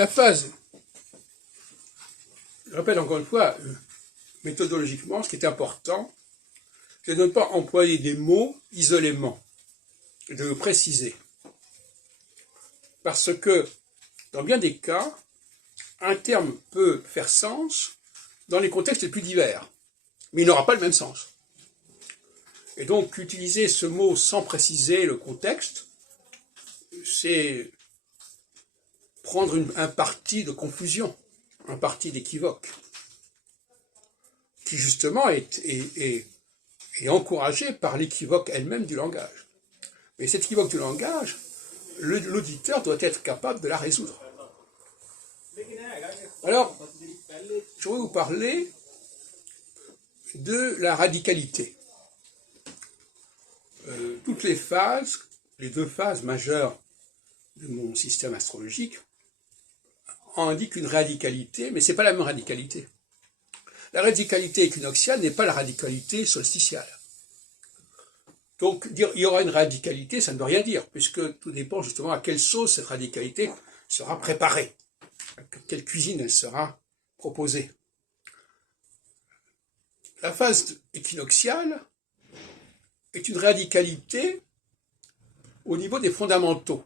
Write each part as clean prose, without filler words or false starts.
La phase, je rappelle encore une fois, méthodologiquement, ce qui est important, c'est de ne pas employer des mots isolément, de le préciser. Parce que, dans bien des cas, un terme peut faire sens dans les contextes les plus divers, mais il n'aura pas le même sens. Et donc, utiliser ce mot sans préciser le contexte, c'est prendre un parti de confusion, un parti d'équivoque, qui justement est encouragé par l'équivoque elle-même du langage. Mais cette équivoque du langage, l'auditeur doit être capable de la résoudre. Alors, je voudrais vous parler de la radicalité. Toutes les phases, les deux phases majeures de mon système astrologique, indiquent une radicalité, mais ce n'est pas la même radicalité. La radicalité équinoxiale n'est pas la radicalité solsticiale. Donc, dire il y aura une radicalité, ça ne veut rien dire, puisque tout dépend justement à quelle sauce cette radicalité sera préparée, à quelle cuisine elle sera proposée. La phase équinoxiale est une radicalité au niveau des fondamentaux.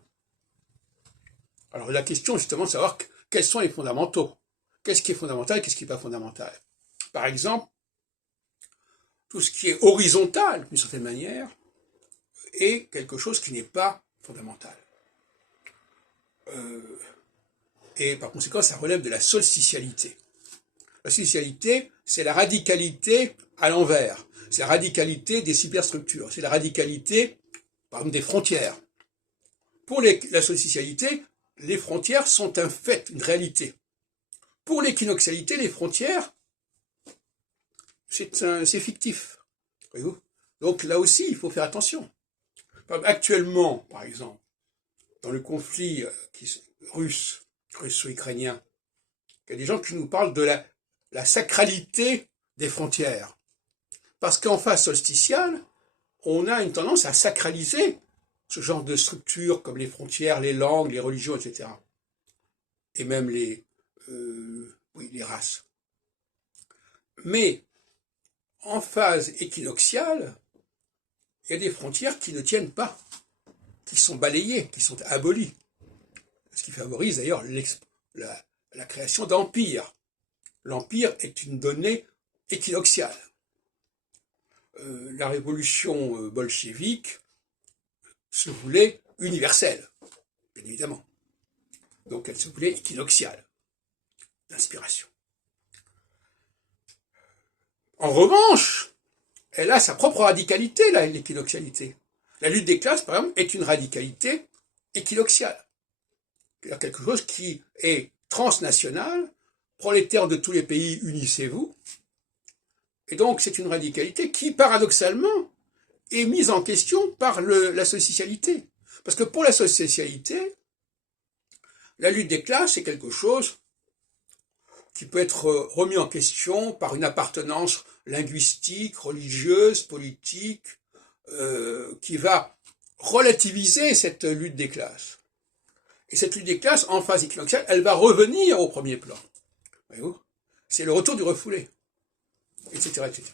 Alors la question justement de savoir quels sont les fondamentaux. Qu'est-ce qui est fondamental, qu'est-ce qui n'est pas fondamental. Par exemple, tout ce qui est horizontal, d'une certaine manière, est quelque chose qui n'est pas fondamental. Et par conséquent, ça relève de la solsticialité. La solsticialité, c'est la radicalité à l'envers. C'est la radicalité des superstructures. C'est la radicalité, par exemple, des frontières. Pour la solsticialité, les frontières sont un fait, une réalité. Pour l'équinoxialité, les frontières, c'est fictif. Voyez-vous ? Donc là aussi, il faut faire attention. Actuellement, par exemple, dans le conflit russo-ukrainien, il y a des gens qui nous parlent de la sacralité des frontières. Parce qu'en phase solsticiale, on a une tendance à sacraliser ce genre de structures comme les frontières, les langues, les religions, etc. Et même les races. Mais en phase équinoxiale, il y a des frontières qui ne tiennent pas, qui sont balayées, qui sont abolies. Ce qui favorise d'ailleurs la création d'empires. L'empire est une donnée équinoxiale. La révolution bolchevique se voulait universelle, bien évidemment. Donc elle se voulait équinoxiale, d'inspiration. En revanche, elle a sa propre radicalité, l'équinoxialité. La lutte des classes, par exemple, est une radicalité équinoxiale. C'est-à-dire quelque chose qui est transnational, prolétaires de tous les pays, unissez-vous. Et donc c'est une radicalité qui, paradoxalement, est mise en question par la solsticialité. Parce que pour la solsticialité, la lutte des classes, c'est quelque chose qui peut être remis en question par une appartenance linguistique, religieuse, politique, qui va relativiser cette lutte des classes. Et cette lutte des classes, en phase équinoxiale, elle va revenir au premier plan. Voyez-vous ? C'est le retour du refoulé, etc., etc.